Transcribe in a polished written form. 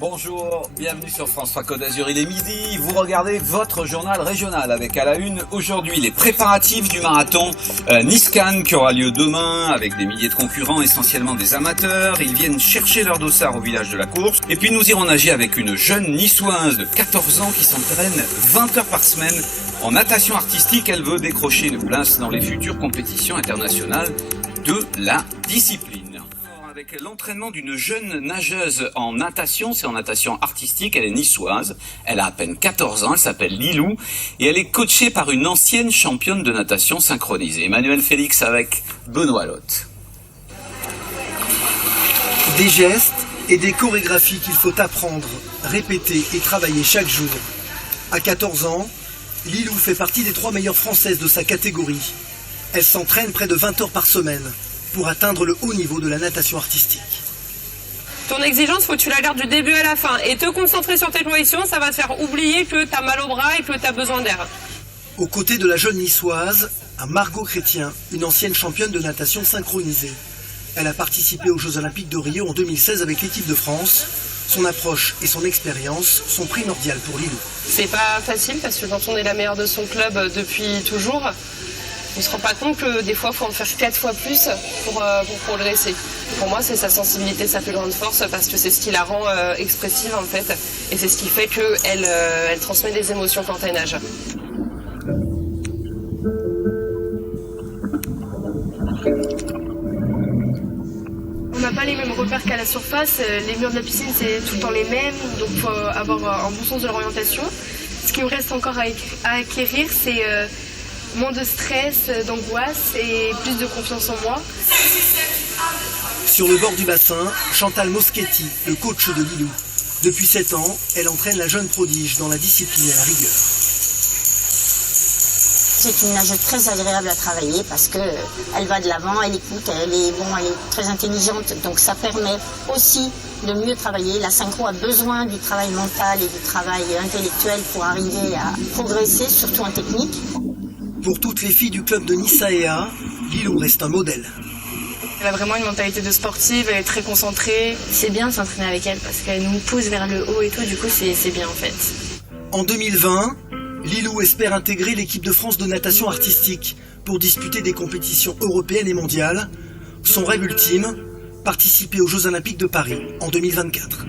Bonjour, bienvenue sur France 3 Côte d'Azur, il est midi, vous regardez votre journal régional avec à la une aujourd'hui les préparatifs du marathon Nice-Cannes qui aura lieu demain avec des milliers de concurrents, essentiellement des amateurs. Ils viennent chercher leur dossard au village de la course. Et puis nous irons nager avec une jeune niçoise de 14 ans qui s'entraîne 20 heures par semaine en natation artistique. Elle veut décrocher une place dans les futures compétitions internationales de la discipline. Avec l'entraînement d'une jeune nageuse en natation, c'est en natation artistique, elle est niçoise, elle a à peine 14 ans, elle s'appelle Lilou et elle est coachée par une ancienne championne de natation synchronisée. Emmanuel Félix avec Benoît Lotte. Des gestes et des chorégraphies qu'il faut apprendre, répéter et travailler chaque jour. À 14 ans, Lilou fait partie des 3 meilleures françaises de sa catégorie. Elle s'entraîne près de 20 heures par semaine pour atteindre le haut niveau de la natation artistique. Ton exigence, faut que tu la gardes du début à la fin. Et te concentrer sur tes positions, ça va te faire oublier que tu as mal au bras et que tu as besoin d'air. Aux côtés de la jeune niçoise, à Margot Chrétien, une ancienne championne de natation synchronisée. Elle a participé aux Jeux Olympiques de Rio en 2016 avec l'équipe de France. Son approche et son expérience sont primordiales pour Lilou. C'est pas facile parce que quand on est la meilleure de son club depuis toujours, on se rend pas compte que des fois, il faut en faire 4 fois plus pour progresser. Pour moi, c'est sa sensibilité, sa plus grande force, parce que c'est ce qui la rend expressive, en fait. Et c'est ce qui fait qu'elle elle transmet des émotions quand elle nage. On n'a pas les mêmes repères qu'à la surface. Les murs de la piscine, c'est tout le temps les mêmes. Donc, il faut avoir un bon sens de l'orientation. Ce qui me reste encore à acquérir, c'est moins de stress, d'angoisse et plus de confiance en moi. Sur le bord du bassin, Chantal Moschetti, le coach de Lilou. Depuis 7 ans, elle entraîne la jeune prodige dans la discipline et la rigueur. C'est une nageuse très agréable à travailler parce qu'elle va de l'avant, elle écoute, elle est très intelligente. Donc ça permet aussi de mieux travailler. La synchro a besoin du travail mental et du travail intellectuel pour arriver à progresser, surtout en technique. Pour toutes les filles du club de Niçaea, Lilou reste un modèle. Elle a vraiment une mentalité de sportive, elle est très concentrée. C'est bien de s'entraîner avec elle parce qu'elle nous pousse vers le haut et tout, du coup c'est bien en fait. En 2020, Lilou espère intégrer l'équipe de France de natation artistique pour disputer des compétitions européennes et mondiales. Son rêve ultime, participer aux Jeux Olympiques de Paris en 2024.